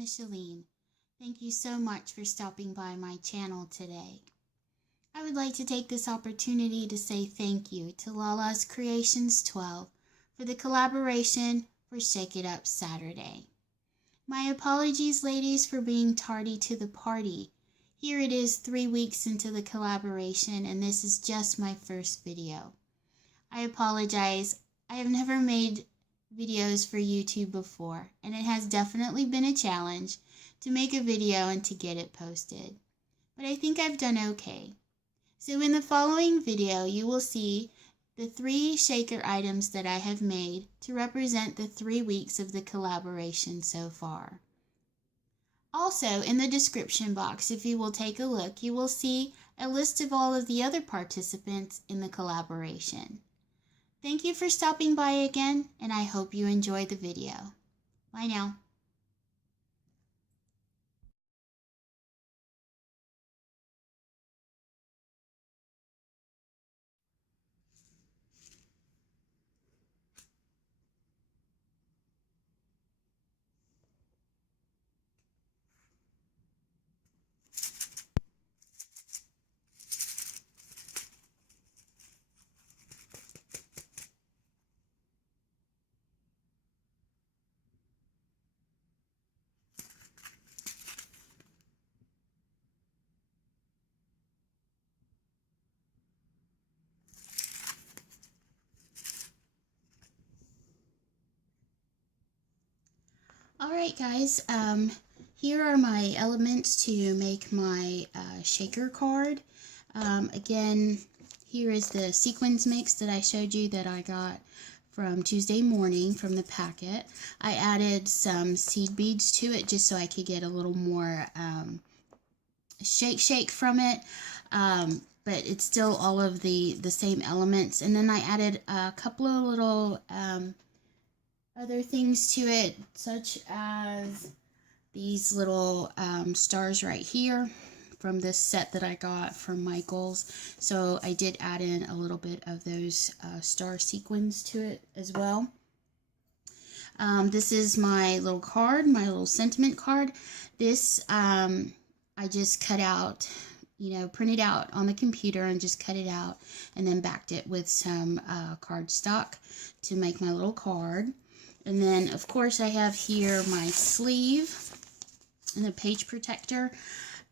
Micheline. Thank you so much for stopping by my channel today. I would like to take this opportunity to say thank you to Lala's Creations 12 for the collaboration for Shake It Up Saturday. My apologies, ladies, for being tardy to the party. Here it is 3 weeks into the collaboration, and this is just my first video. I apologize. I have never made videos for YouTube before, and it has definitely been a challenge to make a video and to get it posted. But I think I've done okay. So in the following video, you will see the 3 shaker items that I have made to represent the 3 weeks of the collaboration so far. Also, in the description box, if you will take a look, you will see a list of all of the other participants in the collaboration. Thank you for stopping by again, and I hope you enjoy the video. Bye now. Alright guys, here are my elements to make my shaker card. Again, here is the sequins mix that I showed you that I got from Tuesday morning from the packet. I added some seed beads to it just so I could get a little more shake from it, but it's still all of the same elements. And then I added a couple of little other things to it, such as these little stars right here from this set that I got from Michael's. So I did add in a little bit of those star sequins to it as well. This is my little card, my little sentiment card. This I just cut out, printed out on the computer and just cut it out and then backed it with some cardstock to make my little card. And then, of course, I have here my sleeve and the page protector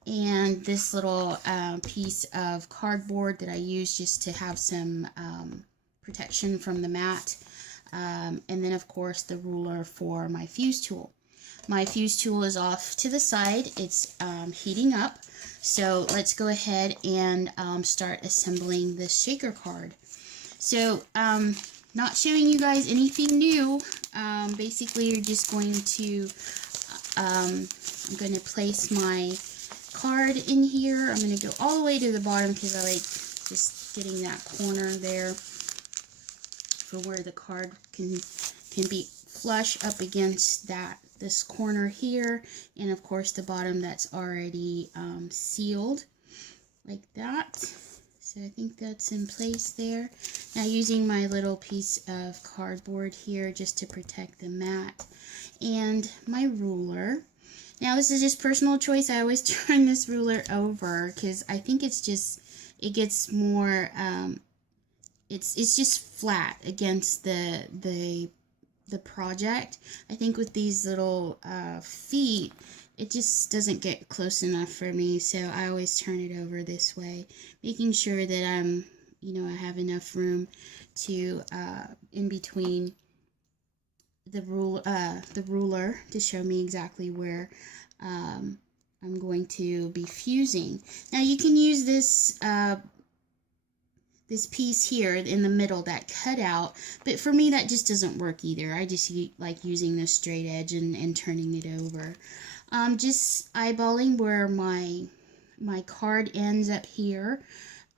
and this little piece of cardboard that I use just to have some protection from the mat. And then, of course, the ruler for my fuse tool. My fuse tool is off to the side. It's heating up. So let's go ahead and start assembling this shaker card. So, not showing you guys anything new. Basically, you're just going to, I'm going to place my card in here. I'm going to go all the way to the bottom because I like just getting that corner there for where the card can be flush up against this corner here, and of course the bottom that's already sealed like that. So I think that's in place there. Now using my little piece of cardboard here just to protect the mat and my ruler. Now this is just personal choice. I always turn this ruler over because I think it's just, it gets more, it's just flat against the project. I think with these little feet, it just doesn't get close enough for me, so I always turn it over this way, making sure that I'm, I have enough room to, in between the ruler to show me exactly where I'm going to be fusing. Now you can use this this piece here in the middle, that cut out, but for me that just doesn't work either. I just like using the straight edge and turning it over. Just eyeballing where my card ends up here,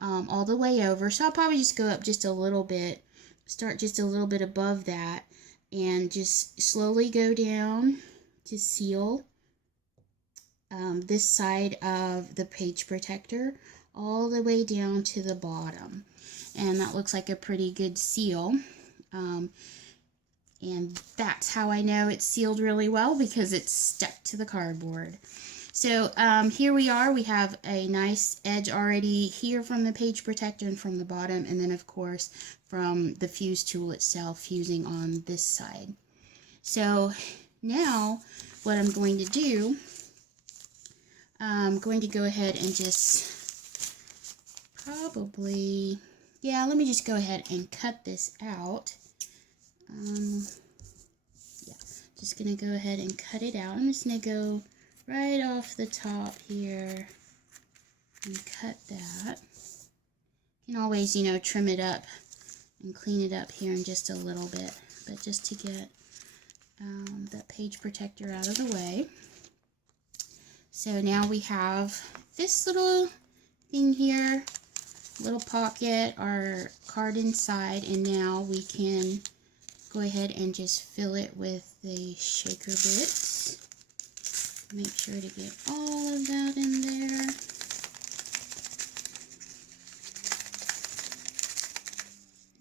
all the way over. So I'll probably just go up just a little bit, start just a little bit above that, and just slowly go down to seal this side of the page protector all the way down to the bottom. And that looks like a pretty good seal. And that's how I know it's sealed really well, because it's stuck to the cardboard. So here we are. We have a nice edge already here from the page protector and from the bottom, and then of course from the fuse tool itself fusing on this side. So now what I'm going to do, I'm going to go ahead and just probably, yeah, let me just go ahead and cut this out. Yeah, just gonna go ahead and cut it out. I'm just gonna go right off the top here and cut that. You can always, you know, trim it up and clean it up here in just a little bit, but just to get that page protector out of the way. So now we have this little thing here, little pocket, our card inside, and now we can go ahead and just fill it with the shaker bits. Make sure to get all of that in there.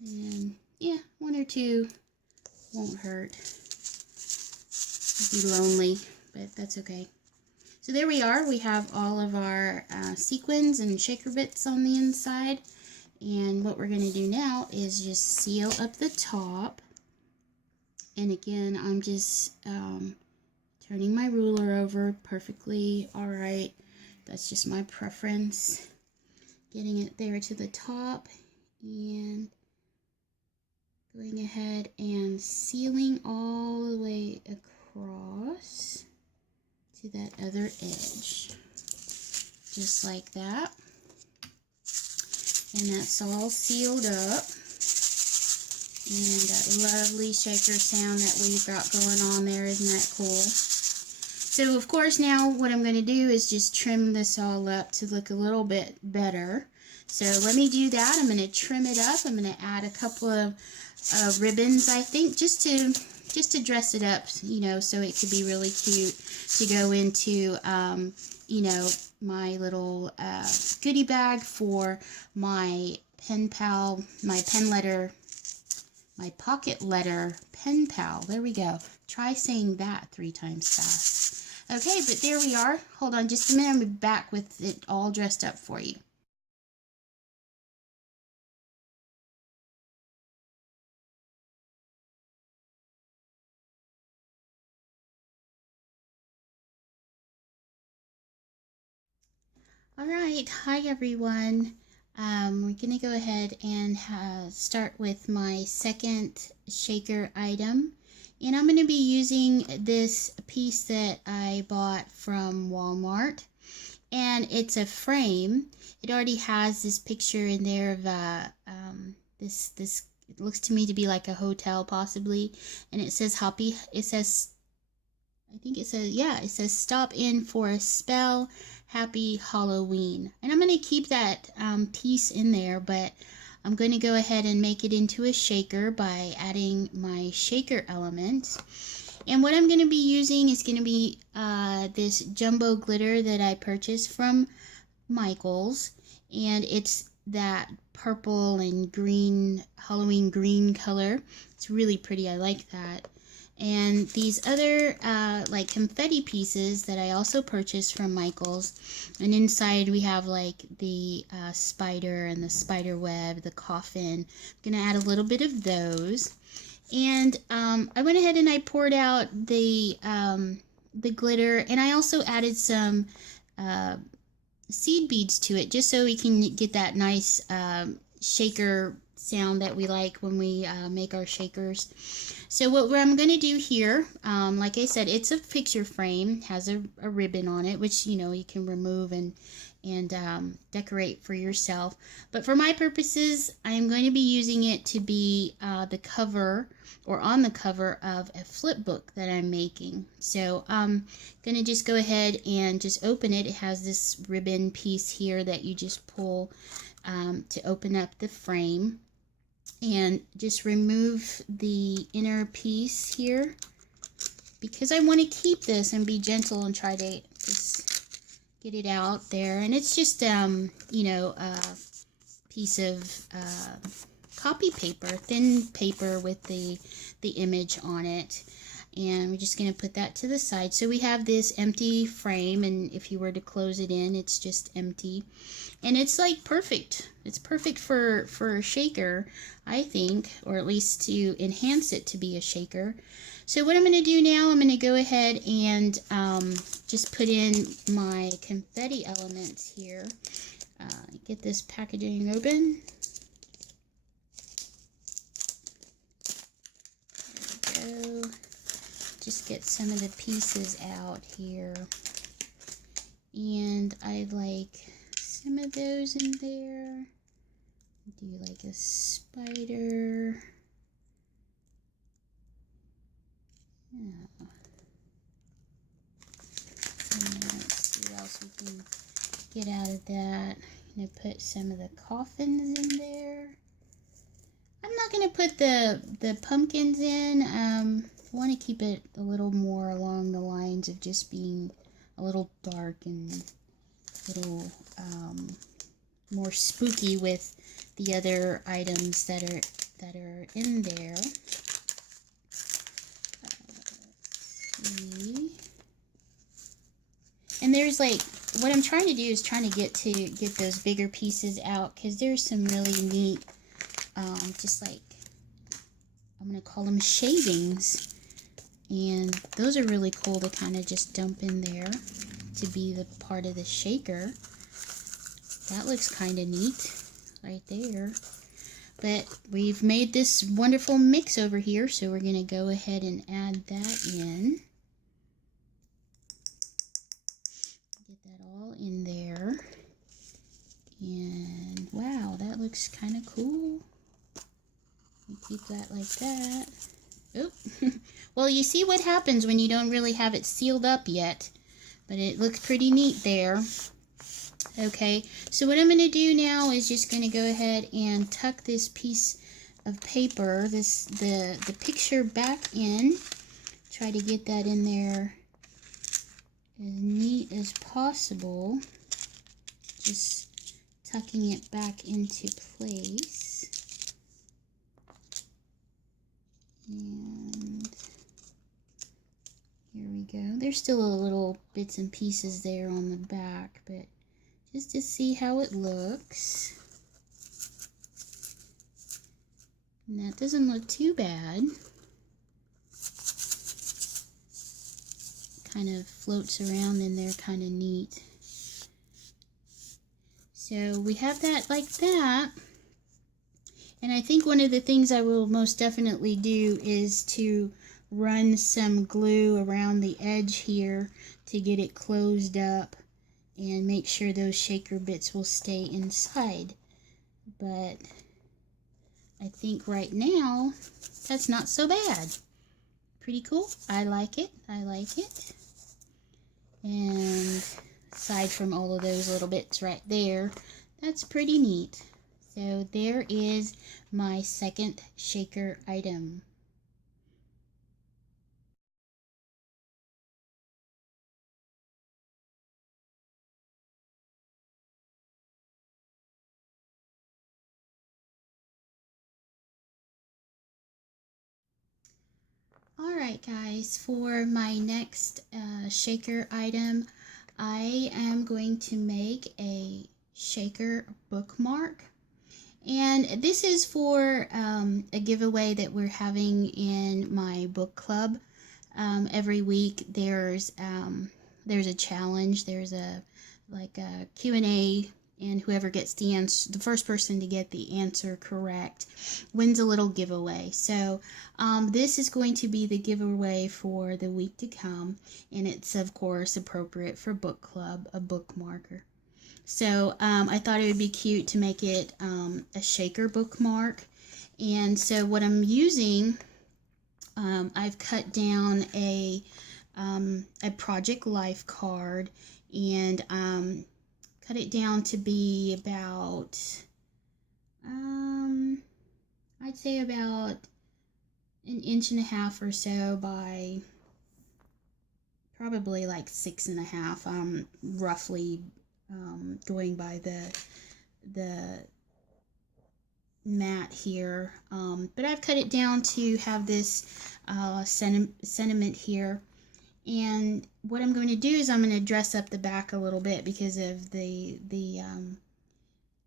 And yeah, one or two won't hurt. It'll be lonely, but that's okay. So there we are. We have all of our sequins and shaker bits on the inside. And what we're going to do now is just seal up the top. And again, I'm just turning my ruler over perfectly. All right, that's just my preference. Getting it there to the top and going ahead and sealing all the way across to that other edge. Just like that. And that's all sealed up. And that lovely shaker sound that we've got going on there, isn't that cool? So of course now what I'm going to do is just trim this all up to look a little bit better. So let me do that. I'm going to trim it up. I'm going to add a couple of ribbons, I think, just to dress it up, you know, so it could be really cute to go into, you know, my little goodie bag for my pen pal, my pocket letter pen pal. There we go. Try saying that 3 times fast. Okay, but there we are. Hold on just a minute. I'll be back with it all dressed up for you. All right, hi everyone. We're gonna go ahead and start with my second shaker item. And I'm gonna be using this piece that I bought from Walmart. And it's a frame. It already has this picture in there of this it looks to me to be like a hotel possibly. And it says happy, it says, I think it says, yeah, it says stop in for a spell, happy Halloween. And I'm going to keep that piece in there, but I'm going to go ahead and make it into a shaker by adding my shaker element. And what I'm going to be using is going to be this jumbo glitter that I purchased from Michael's. And it's that purple and green, Halloween green color. It's really pretty. I like that. And these other like confetti pieces that I also purchased from Michael's. And inside we have like the spider and the spider web, the coffin. I'm going to add a little bit of those. And I went ahead and I poured out the glitter, and I also added some seed beads to it, just so we can get that nice shaker sound that we like when we make our shakers. So what I'm going to do here, like I said, it's a picture frame, has a ribbon on it, which, you know, you can remove and decorate for yourself. But for my purposes, I'm going to be using it to be the cover, or on the cover of a flip book that I'm making. So I'm going to just go ahead and just open it. It has this ribbon piece here that you just pull to open up the frame. And just remove the inner piece here, because I want to keep this and be gentle and try to just get it out there. And it's just, you know, a piece of copy paper, thin paper with the image on it. And we're just going to put that to the side. So we have this empty frame, and if you were to close it in, it's just empty. And it's like perfect. It's perfect for a shaker, I think, or at least to enhance it to be a shaker. So what I'm going to do now, I'm going to go ahead and just put in my confetti elements here. Get this packaging open. There we go. Just get some of the pieces out here. And I like some of those in there. Do like a spider. Yeah. And let's see what else we can get out of that. I'm going to put some of the coffins in there. I'm not going to put the pumpkins in. I want to keep it a little more along the lines of just being a little dark and a little more spooky with the other items that are in there. Let's see. And there's like, what I'm trying to do is trying to get those bigger pieces out, because there's some really neat, just like, I'm going to call them shavings. And those are really cool to kind of just dump in there to be the part of the shaker. That looks kind of neat right there. But we've made this wonderful mix over here, so we're going to go ahead and add that in. Get that all in there. And wow, that looks kind of cool. Keep that like that. Oop. Well, you see what happens when you don't really have it sealed up yet. But it looks pretty neat there. Okay, so what I'm going to do now is just going to go ahead and tuck this piece of paper, the picture, back in. Try to get that in there as neat as possible. Just tucking it back into place. And here we go. There's still a little bits and pieces there on the back, but just to see how it looks. And that doesn't look too bad. Kind of floats around in there, kind of neat. So we have that like that. And I think one of the things I will most definitely do is to run some glue around the edge here to get it closed up and make sure those shaker bits will stay inside. But I think right now that's not so bad. Pretty cool. I like it. I like it. And aside from all of those little bits right there, that's pretty neat. So there is my second shaker item. Alright guys, for my next shaker item, I am going to make a shaker bookmark. And this is for a giveaway that we're having in my book club. Every week there's a challenge, there's a Q&A, and whoever gets the answer, the first person to get the answer correct, wins a little giveaway. So this is going to be the giveaway for the week to come, and it's of course appropriate for book club, a bookmarker. So I thought it would be cute to make it a shaker bookmark. And so what I'm using, I've cut down a Project Life card, and cut it down to be about, I'd say about 1.5 inches or so by probably like 6.5, roughly going by the matte here, but I've cut it down to have this sentiment here. And what I'm going to do is I'm going to dress up the back a little bit because of the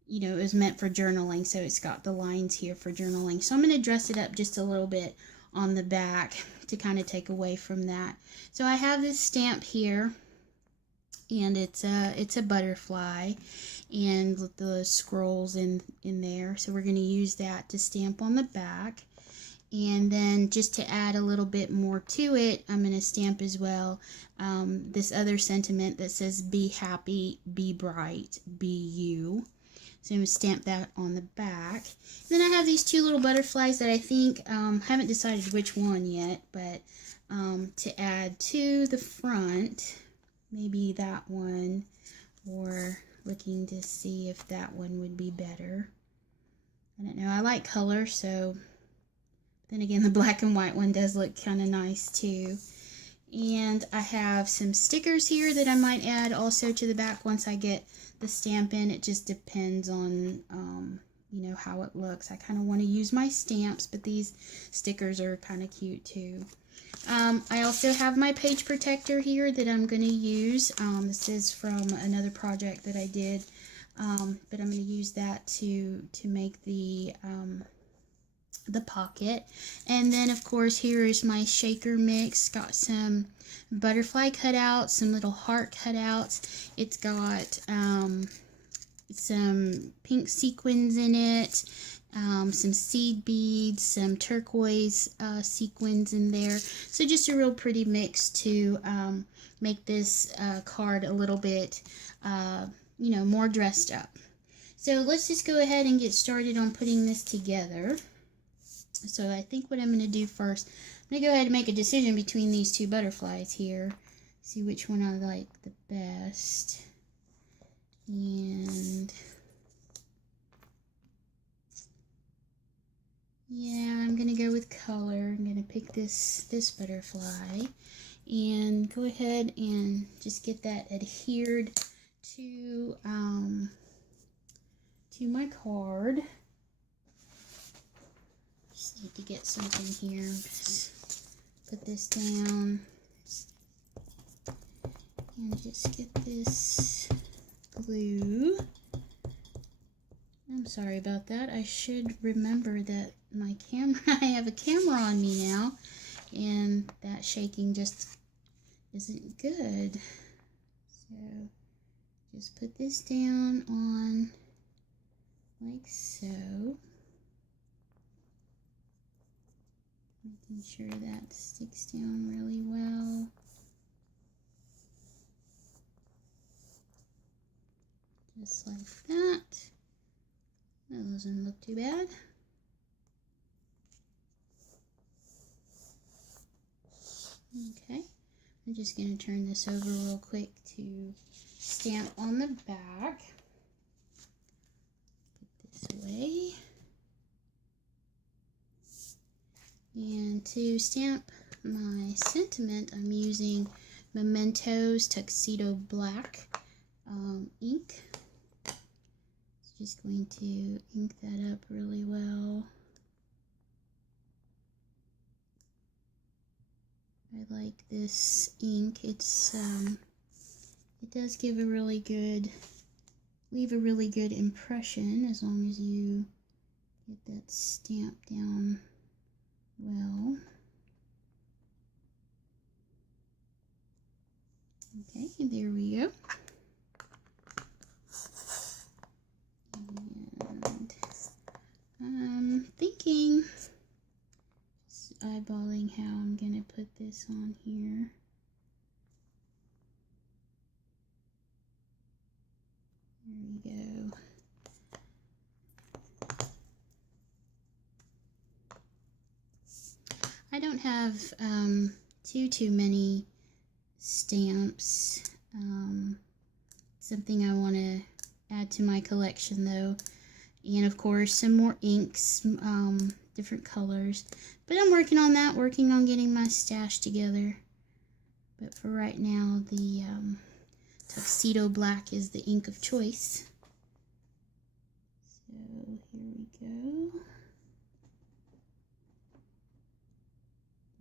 you know, it was meant for journaling, so it's got the lines here for journaling. So I'm going to dress it up just a little bit on the back to kind of take away from that. So I have this stamp here, and it's a butterfly and with the scrolls in there. So we're going to use that to stamp on the back. And then just to add a little bit more to it, I'm going to stamp as well this other sentiment that says be happy, be bright, be you. So I'm going to stamp that on the back. And then I have these two little butterflies that I think, haven't decided which one yet, but to add to the front, maybe that one, or looking to see if that one would be better. I don't know, I like color, so then again the black and white one does look kind of nice too. And I have some stickers here that I might add also to the back once I get the stamp in. It just depends on you know, how it looks. I kind of want to use my stamps, but these stickers are kind of cute too. I also have my page protector here that I'm going to use. This is from another project that I did, but I'm going to use that to make the pocket. And then of course here is my shaker mix. Got some butterfly cutouts, some little heart cutouts. It's got some pink sequins in it, some seed beads, some turquoise sequins in there. So just a real pretty mix to make this card a little bit you know, more dressed up. So let's just go ahead and get started on putting this together. So I think what I'm going to do first, I'm going to go ahead and make a decision between these two butterflies here. See which one I like the best. And yeah, I'm going to go with color. I'm going to pick this butterfly and go ahead and just get that adhered to my card. Just need to get something here. Just put this down and just get this glue. I'm sorry about that. I should remember that my camera, I have a camera on me now, and that shaking just isn't good. So just put this down on like so. Making sure that sticks down really well. Just like that. That doesn't look too bad. Okay, I'm just going to turn this over real quick to stamp on the back. Put this away. And to stamp my sentiment, I'm using Memento's Tuxedo Black ink. Just going to ink that up really well. I like this ink. It's it does give a really good, leave a really good impression as long as you get that stamp down well. Okay, there we go. And I'm thinking, just eyeballing how I'm going to put this on here. There we go. I don't have too many stamps. Something I want to add to my collection though, and of course some more inks, different colors, but I'm working on that, working on getting my stash together. But for right now, the Tuxedo Black is the ink of choice. So here we go.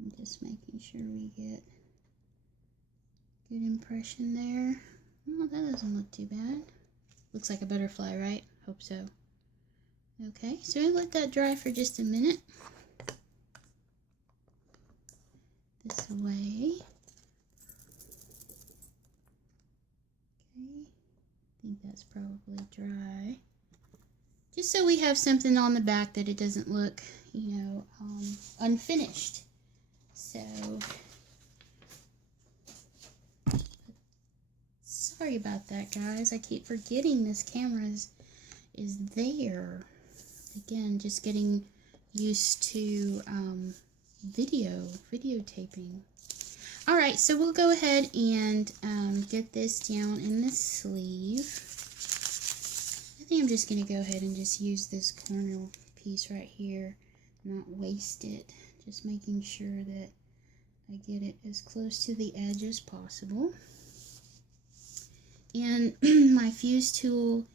I'm just making sure we get good impression there. Oh, that doesn't look too bad. Looks like a butterfly, right? Hope so. Okay, so I let that dry for just a minute. This way. Okay, I think that's probably dry. Just so we have something on the back that it doesn't look, you know, unfinished. So, sorry about that, guys. I keep forgetting this camera is there. Again, just getting used to videotaping. All right, so we'll go ahead and get this down in the sleeve. I think I'm just gonna go ahead and just use this corner piece right here, not waste it. Just making sure that I get it as close to the edge as possible. And my fuse tool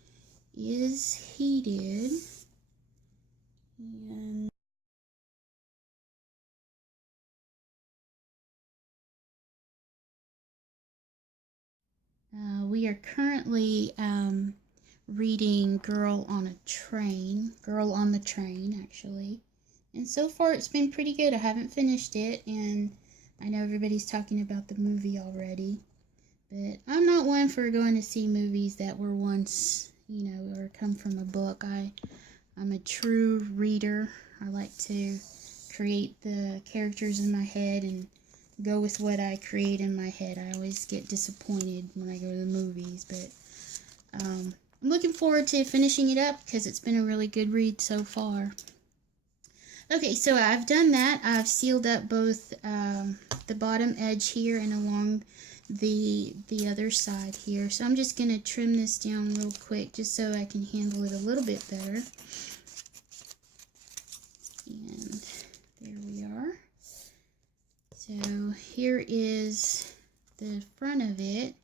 is heated. And we are currently reading Girl on the Train, actually. And so far it's been pretty good. I haven't finished it, and I know everybody's talking about the movie already. But I'm not one for going to see movies that were once, you know, or come from a book. I'm a true reader. I like to create the characters in my head and go with what I create in my head. I always get disappointed when I go to the movies, but I'm looking forward to finishing it up because it's been a really good read so far. Okay, so I've done that. I've sealed up both the bottom edge here and along the other side here. So I'm just going to trim this down real quick just so I can handle it a little bit better. And there we are. So here is the front of it,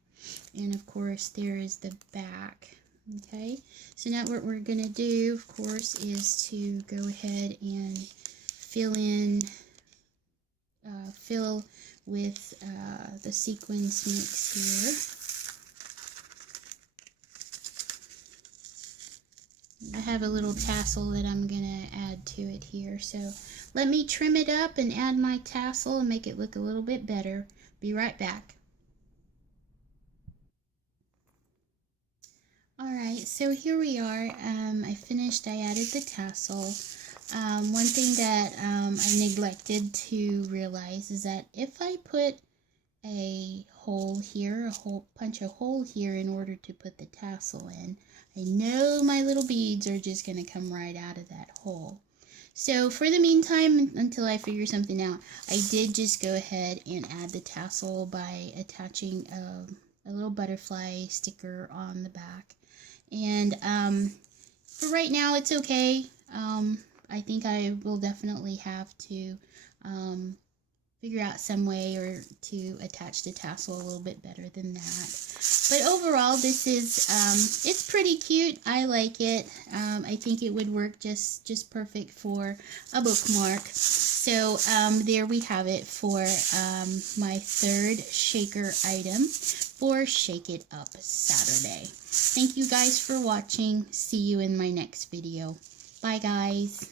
and of course there is the back. Okay, so now what we're going to do, of course, is to go ahead and fill with the sequins mix here. I have a little tassel that I'm going to add to it here, so let me trim it up and add my tassel and make it look a little bit better. Be right back. Alright, so here we are. I added the tassel. One thing that I neglected to realize is that if I put a hole here, punch a hole here in order to put the tassel in, I know my little beads are just going to come right out of that hole. So for the meantime, until I figure something out, I did just go ahead and add the tassel by attaching a little butterfly sticker on the back. And for right now, it's okay. I think I will definitely have to figure out some way or to attach the tassel a little bit better than that. But overall, this is, it's pretty cute. I like it. I think it would work just perfect for a bookmark. So there we have it for my third shaker item for Shake It Up Saturday. Thank you guys for watching. See you in my next video. Bye guys.